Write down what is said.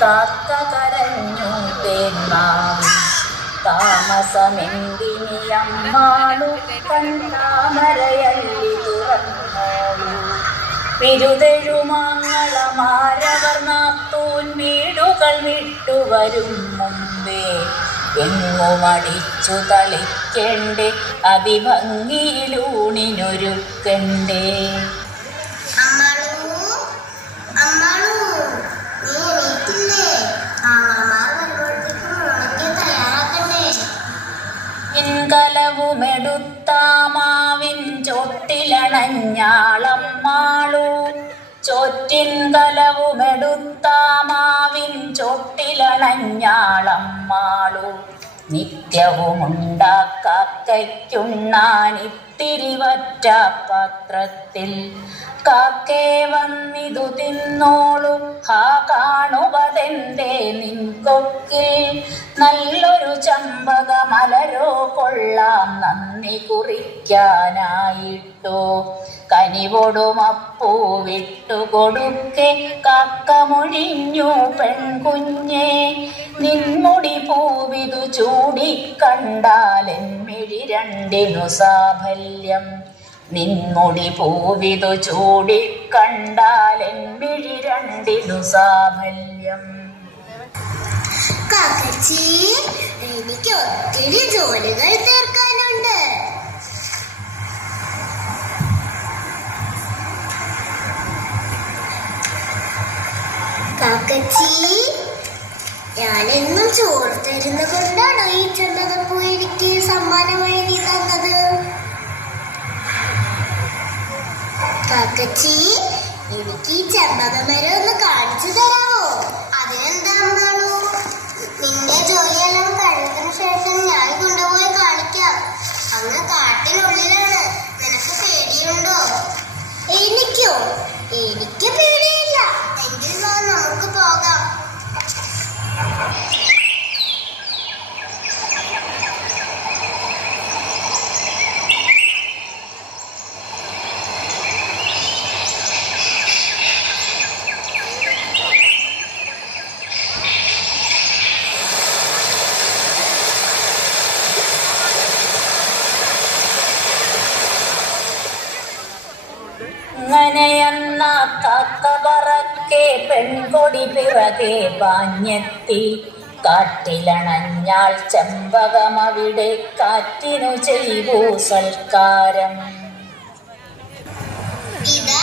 കാക്ക കരഞ്ഞു തേന്മാവിൽ താമസമെന്തിനിയമ്മാളു കണ്ടാമരയല്ലി തുറന്നോളു പിരുതെഴുമാങ്ങളമാരവർന്നാത്തൂൻ വീടുകൾ വിട്ടുവരും മുമ്പേ എങ്ങുമടിച്ചു തളിക്കണ്ടേ അതിഭംഗിയിലൂണിനൊരുക്കണ്ടേ. കലവുമെടുത്താമാവിൻ ചോട്ടിലണഞ്ഞാളമ്മാളു ചോറ്റിൻ കലവുമെടുത്താമാവിൻ ചോട്ടിലണഞ്ഞാളമ്മാളു നിത്യവുമുണ്ടാക്കാക്കയ്ക്കുണ്ണാനിത്തിരി വറ്റ പാത്രത്തിൽ കാക്കേ വന്നിതു തിന്നോളു ഹാ കാണുവതെന്തേ നിൻകൊക്കിൽ നല്ലൊരു ചമ്പകമലരോ കൊള്ളാം നന്ദി കുറിക്കാനായിട്ടോ കനിവൊടുമപ്പൂ വിട്ടുകൊടുക്കെ കാക്ക മൊഴിഞ്ഞു പെൺകുഞ്ഞേ നിൻമുടി പൂവിതു ചൂടിക്കണ്ടാലെന്മിഴി രണ്ടിനു സാഫല്യം നിൻമുടി പൂവിതു ചൂടിക്കണ്ടാലെന്മിഴി രണ്ടിനു സാഫല്യം. കാക്കച്ചി, എനിക്ക് ഒത്തിരി ജോലികൾ തീർക്കാനുണ്ട്. കാക്കച്ചി, ഞാനെന്നും ചോറ് തരുന്ന കൊണ്ടാണോ ഈ ചെമ്പകപ്പൂ എനിക്ക് സമ്മാനമായി നീ തന്നത്? കാക്കച്ചി, എനിക്ക് ഈ ചെമ്പകമരം ഒന്ന് കാണിച്ചു തരാമോ? അതിനെന്താ അമ്മാളു, നിന്റെ ജോലിയെല്ലാം കഴിഞ്ഞതിനു ശേഷം ഞാൻ കൊണ്ടുപോയി കാണിക്കാം. അങ്ങ് കാട്ടിനുള്ളിലാണ്. നിനക്ക് പേടിയുണ്ടോ? എനിക്കോ? എനിക്ക് പേടിയില്ല. എങ്കിൽ വാ, നമുക്ക് പോകാം. അങ്ങനെയെന്ന കാക്ക പറക്കെ പെൺകൊടി പിറകെ പാഞ്ഞെത്തി കാട്ടിലണഞ്ഞാൾ ചെമ്പകമവിടെ കാറ്റിനു ചെയ്തു സൽക്കാരം. ഇതാ